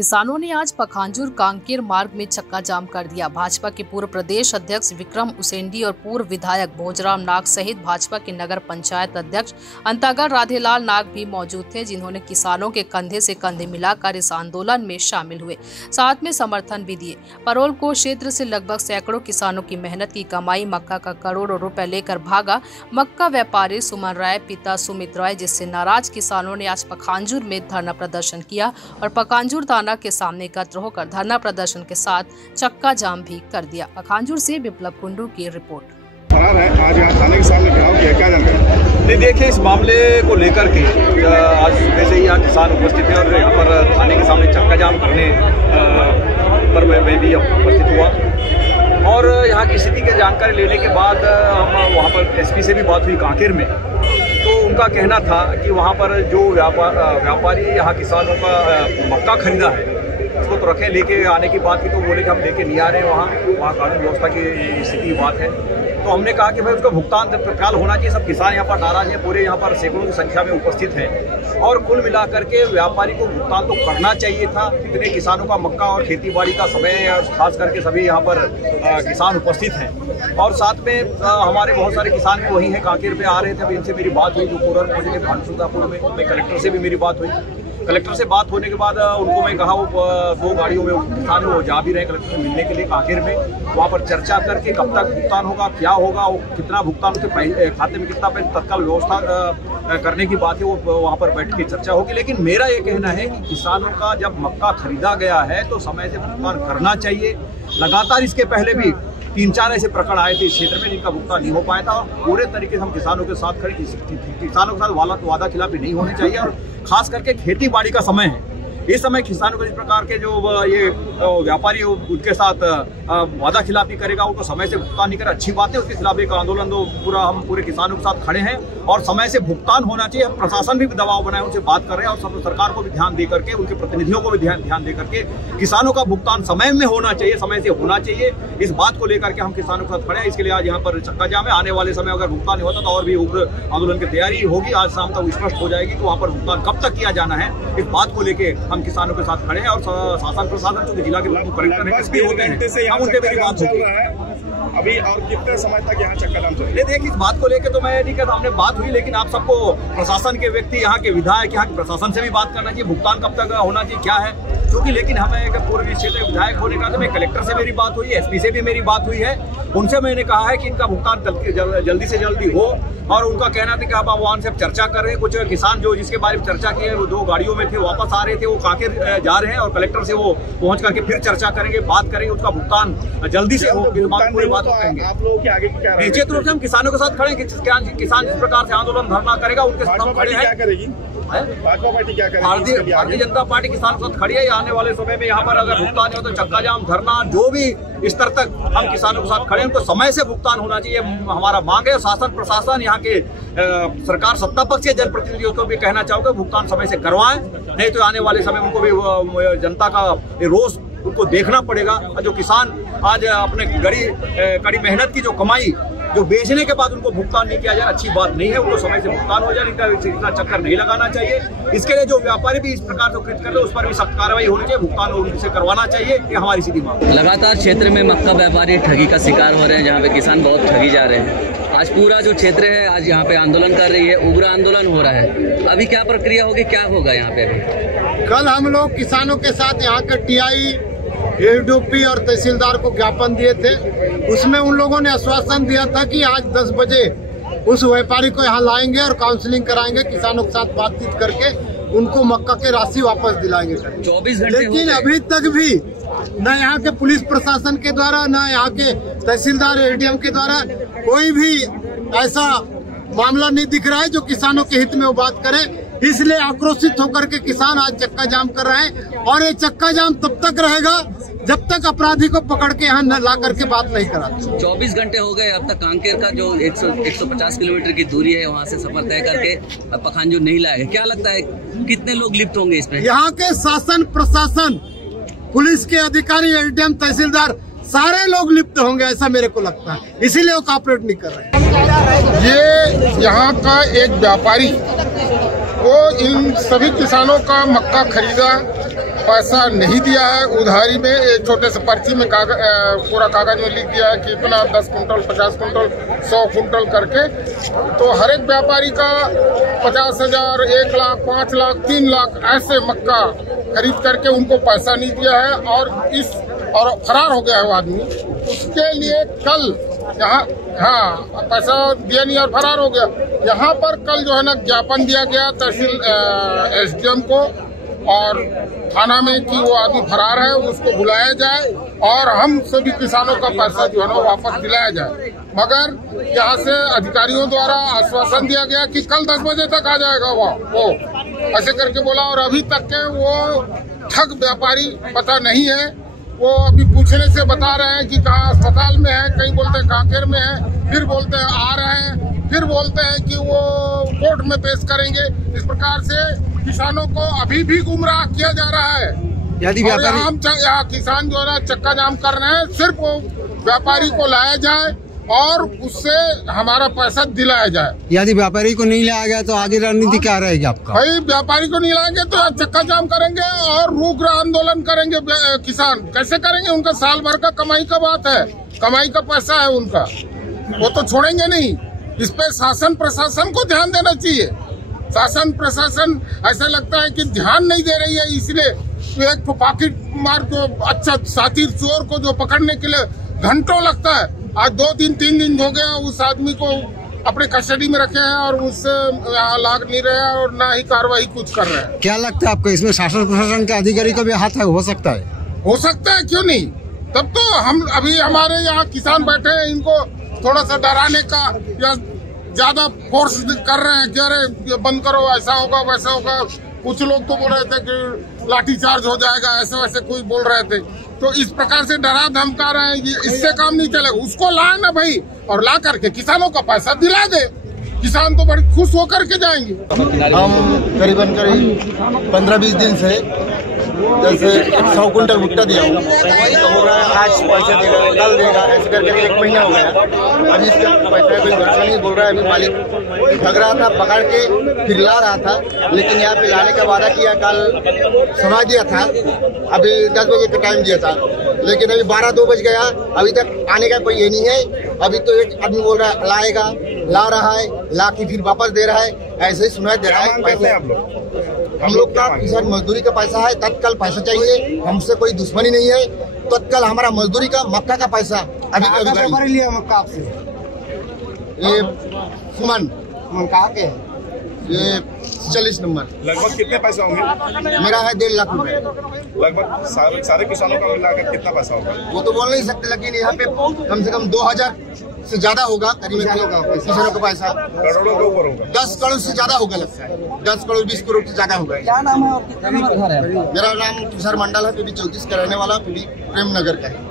किसानों ने आज पखांजूर कांकेर मार्ग में चक्का जाम कर दिया। भाजपा के पूर्व प्रदेश अध्यक्ष विक्रम उसेंडी और पूर्व विधायक भोजराम नाग सहित भाजपा के नगर पंचायत अध्यक्ष अंतागढ़ राधेलाल नाग भी मौजूद थे, जिन्होंने किसानों के कंधे से कंधे मिलाकर इस आंदोलन में शामिल हुए, साथ में समर्थन भी दिए। परोल कोट क्षेत्र से लगभग सैकड़ों किसानों की मेहनत की कमाई मक्का का करोड़ों रुपए लेकर भागा मक्का व्यापारी सुमन राय पिता सुमित राय, जिससे नाराज किसानों ने आज पखांजूर में धरना प्रदर्शन किया और पखांजूर थाना के सामने एकत्र होकर धरना प्रदर्शन के साथ चक्का जाम भी कर दिया। पखांजूर से विप्लव कुंडू की रिपोर्ट। फरार है आज यहाँ थाने के सामने खड़ा किया, क्या जानकारी? नहीं, देखिए इस मामले को लेकर के आज वैसे ही यहाँ किसान उपस्थित है और यहाँ पर थाने के सामने चक्का जाम करने पर मैं भी उपस्थित हुआ और यहाँ की स्थिति की जानकारी लेने के बाद हम वहाँ पर एसपी से भी बात हुई कांकेर में, तो उनका कहना था कि वहाँ पर जो व्यापारी यहाँ किसानों का मक्का खरीदा है उसको तो रखे, लेके आने की बात की तो बोले कि हम लेके नहीं आ रहे हैं, वहाँ कानून व्यवस्था की स्थिति की बात है। तो हमने कहा कि भाई उसका भुगतान तत्काल होना चाहिए। सब किसान यहाँ पर नाराज हैं, पूरे यहाँ पर सैकड़ों की संख्या में उपस्थित हैं और कुल मिलाकर के व्यापारी को भुगतान तो करना चाहिए था। इतने किसानों का मक्का और खेतीबाड़ी का समय है और खास करके सभी यहाँ पर किसान उपस्थित हैं और साथ में हमारे बहुत सारे किसान भी वही हैं, कांकेर पे आ रहे थे। अभी इनसे मेरी बात हुई जो पूरा मुझे भानसुदापुर में कलेक्टर से भी मेरी बात हुई। कलेक्टर से बात होने के बाद उनको मैं कहा वो 2 गाड़ियों में किसान वो जा भी रहे कलेक्टर से मिलने के लिए कांकेर में, वहाँ पर चर्चा करके कब तक भुगतान होगा, क्या होगा, कितना भुगतान उसके खाते में कितना पैसा तत्काल व्यवस्था करने की बात है, वो वहाँ पर बैठ के चर्चा होगी। लेकिन मेरा ये कहना है कि किसानों का जब मक्का खरीदा गया है तो समय से भुगतान करना चाहिए। लगातार इसके पहले भी 3-4 ऐसे प्रकरण आए थे इस क्षेत्र में जिनका भुगतान नहीं हो पाया था। पूरे तरीके से हम किसानों के साथ खड़े, किसानों के साथ वादा खिलाफी नहीं होनी चाहिए और खास करके खेती बाड़ी का समय है। इस समय किसानों को इस प्रकार के जो ये व्यापारी उनके साथ वादा खिलाफी करेगा, उनको समय से भुगतान नहीं करे, अच्छी बात है। उसके खिलाफ एक आंदोलन तो पूरा हम पूरे किसानों के साथ खड़े हैं और समय से भुगतान होना चाहिए। हम प्रशासन भी दबाव बनाए, उनसे बात कर रहे हैं और सरकार को भी ध्यान दे करके, उनके प्रतिनिधियों को भी ध्यान दे करके किसानों का भुगतान समय में होना चाहिए, समय से होना चाहिए। इस बात को लेकर के हम किसानों के साथ खड़े हैं। इसके लिए आज यहाँ पर चक्का जाम है। आने वाले समय अगर भुगतान नहीं होता तो और भी उग्र आंदोलन की तैयारी होगी। आज शाम तक स्पष्ट हो जाएगी कि वहाँ पर भुगतान कब तक किया जाना है। इस बात को लेकर हम किसानों के साथ खड़े हैं और शासन प्रशासन जो जिला के कलेक्टर है एसपी होते हैं, हम उनसे मेरी बात होगी। अभी और कितने समय तक यहाँ चक्का जाम चलेगा? देखिए इस बात को लेकर तो मैं नहीं कहता, हमने बात हुई, लेकिन आप सबको प्रशासन के व्यक्ति, यहाँ के विधायक, यहाँ के प्रशासन से भी बात करना चाहिए। भुगतान कब तक होना चाहिए, क्या है, क्योंकि लेकिन हमें एक पूर्वी क्षेत्र विधायक होने का तो मैं कलेक्टर से मेरी बात हुई, एसपी से भी मेरी बात हुई है। उनसे मैंने कहा है कि इनका भुगतान जल्दी से जल्दी हो और उनका कहना था कि आप वहाँ से चर्चा कर रहे हैं। कुछ किसान जो जिसके बारे में चर्चा की है वो 2 गाड़ियों में थे, वापस आ रहे थे, वो कांकेर जा रहे हैं और कलेक्टर से वो पहुंच करके फिर चर्चा करेंगे, बात करेंगे, उसका भुगतान जल्दी से हो। पूरी बात करेंगे। आप लोगों के आगे क्या निश्चित रूप से हम किसानों के साथ खड़े हैं। किसान जिस प्रकार से आंदोलन धरना करेगा उनके साथ हम खड़े हैं। भाजपा पार्टी क्या करेगी? भारतीय जनता पार्टी किसानों के साथ खड़ी है। आने वाले समय में यहाँ पर अगर भुगतान नहीं हो तो चक्का जाम, धरना, जो भी स्तर तक हम किसानों के साथ खड़े हैं। उनको समय से भुगतान होना चाहिए, हमारा मांग है। शासन प्रशासन, यहाँ के सरकार सत्ता पक्ष के जनप्रतिनिधियों को भी कहना चाहूँगा भुगतान समय से करवाएं, नहीं तो आने वाले समय उनको भी जनता का रोष उनको देखना पड़ेगा। जो किसान आज अपने कड़ी मेहनत की जो कमाई जो बेचने के बाद उनको भुगतान नहीं किया जाए, अच्छी बात नहीं है। उनको समय से भुगतान हो जाए, इतना चक्कर नहीं लगाना चाहिए। इसके लिए जो व्यापारी भी इस प्रकार से कृत कर रहे उस पर भी सख्त कार्रवाई होनी चाहिए, भुगतान उनसे करवाना चाहिए। ये हमारी सीधी मांग है। लगातार क्षेत्र में मक्का व्यापारी ठगी का शिकार हो रहे हैं, जहाँ पे किसान बहुत ठगी जा रहे हैं। आज पूरा जो क्षेत्र है आज यहाँ पे आंदोलन कर रही है, उग्र आंदोलन हो रहा है। अभी क्या प्रक्रिया होगी, क्या होगा यहाँ पे? कल हम लोग किसानों के साथ यहाँ के टीआई, एडीओपी और तहसीलदार को ज्ञापन दिए थे। उसमें उन लोगों ने आश्वासन दिया था कि आज 10 बजे उस व्यापारी को यहाँ लाएंगे और काउंसलिंग कराएंगे, किसानों के साथ बातचीत करके उनको मक्का के राशि वापस दिलाएंगे। 24 घंटे लेकिन अभी तक भी न यहाँ के पुलिस प्रशासन के द्वारा, न यहाँ के तहसीलदार एडीएम के द्वारा कोई भी ऐसा मामला नहीं दिख रहा है जो किसानों के हित में वो बात करे। इसलिए आक्रोशित होकर के किसान आज चक्का जाम कर रहे हैं और ये चक्का जाम तब तक रहेगा जब तक अपराधी को पकड़ के यहाँ ला करके बात नहीं कराते। 24 घंटे हो गए अब तक कांकेर का जो 150 किलोमीटर की दूरी है वहाँ से सफर तय करके पखांजूर नहीं लाए। क्या लगता है कितने लोग लिप्त होंगे इसमें? यहाँ के शासन प्रशासन, पुलिस के अधिकारी, एडीएम, तहसीलदार सारे लोग लिप्त होंगे ऐसा मेरे को लगता है, इसीलिए वो कॉपरेट नहीं कर रहे। ये यहाँ का एक व्यापारी वो इन सभी किसानों का मक्का खरीदा पैसा नहीं दिया है। उधारी में एक छोटे से पर्ची में पूरा कागज में लिख दिया है कि इतना 10 कुंटल 50 कुंटल 100 कुंटल करके, तो हर एक व्यापारी का 50,000 1 लाख 5 लाख 3 लाख ऐसे मक्का खरीद करके उनको पैसा नहीं दिया है और फरार हो गया है वो आदमी। उसके लिए कल यहाँ पैसा दिया नहीं और फरार हो गया। यहाँ पर कल जो है ना ज्ञापन दिया गया तहसील SDM को और थाना में कि वो आदमी फरार है, उसको बुलाया जाए और हम सभी किसानों का पैसा जो है ना वापस दिलाया जाए। मगर यहाँ से अधिकारियों द्वारा आश्वासन दिया गया कि कल 10 बजे तक आ जाएगा वो ऐसे करके बोला, और अभी तक के वो ठग व्यापारी पता नहीं है। वो अभी पूछने से बता रहे हैं कि कहाँ अस्पताल में है, कहीं बोलते हैं कांकेर में है, फिर बोलते हैं आ रहे हैं, फिर बोलते हैं कि वो कोर्ट में पेश करेंगे। इस प्रकार से किसानों को अभी भी गुमराह किया जा रहा है। यदि यहाँ किसान जो है चक्का जाम कर रहे हैं, सिर्फ वो व्यापारी को लाया जाए और उससे हमारा पैसा दिलाया जाए। यदि व्यापारी को नहीं लाया गया तो आगे रणनीति क्या रहेगी आपका? भाई व्यापारी को नहीं लाएंगे तो चक्का जाम करेंगे और उग्र आंदोलन करेंगे। किसान कैसे करेंगे? उनका साल भर का कमाई का बात है, कमाई का पैसा है उनका, वो तो छोड़ेंगे नहीं। इस पे शासन प्रशासन को ध्यान देना चाहिए। शासन प्रशासन ऐसा लगता है कि ध्यान नहीं दे रही है, इसलिए एक पॉकेट मार को अच्छा साथी चोर को जो पकड़ने के लिए घंटों लगता है, आज 2 दिन 3 दिन हो गया उस आदमी को अपने कस्टडी में रखे हैं और उससे यहाँ लाग नहीं रहे हैं और ना ही कार्रवाई कुछ कर रहे हैं। क्या लगता है आपको इसमें शासन प्रशासन के अधिकारी का भी हाथ है? हो सकता है, क्यों नहीं? तब तो हम अभी हमारे यहाँ किसान बैठे हैं, इनको थोड़ा सा डराने का या ज्यादा फोर्स कर रहे हैं कि अरे ये बंद करो, ऐसा होगा वैसा होगा। कुछ लोग तो बोल रहे थे कि लाठीचार्ज हो जाएगा, ऐसे वैसे कोई बोल रहे थे। तो इस प्रकार से डरा धमका रहे हैं, इससे काम नहीं चलेगा। उसको लाए ना भाई, और ला करके किसानों का पैसा दिला दे, किसान तो बड़े खुश होकर के जाएंगे। हम करीबन 15-20 दिन से जैसे 100 कुंटल भुट्टा दिया हूँ, तो बोल रहा है आज पैसे देगा, कल देगा, ऐसे करके 1 महीना हो गया। अभी इसका पैसा कोई भरोसा नहीं बोल रहा है। अभी मालिक ठग रहा था, पकड़ के फिर ला रहा था, लेकिन यहाँ पे लाने का वादा किया, कल समय दिया था, अभी 10 बजे का टाइम दिया था, लेकिन अभी 12-2 बज गया, अभी तक आने का कोई ये नहीं है। अभी तो एक आदमी बोल रहा है लाएगा, ला रहा है, ला के फिर वापस दे रहा है, ऐसे ही सुनाई दे रहा है। पैसे हम लोग का किसान मजदूरी का पैसा है, तत्काल पैसा चाहिए। हमसे कोई दुश्मनी नहीं है, तत्काल हमारा मजदूरी का मक्का का पैसा अभी लिया मक्का आपसे? ये सुमन कहाँ के? ये 40 नंबर। लगभग कितने पैसे होंगे? मेरा है 1.5 लाख रुपए। लगभग सारे किसानों का मिलाकर कितना पैसा होगा? वो तो बोल नहीं सकते, लेकिन यहाँ पे कम से कम 2000 से ज्यादा होगा करीब किसानों का पैसा। करोड़ों के ऊपर होगा? 10 करोड़ से ज्यादा होगा लगता है, 10 करोड़ 20 करोड़ से ज्यादा होगा। क्या नाम है और कितना नंबर घर है? मेरा नाम तुषार मंडल है, पीडी 34 का रहने वाला, पीडी प्रेम नगर का है।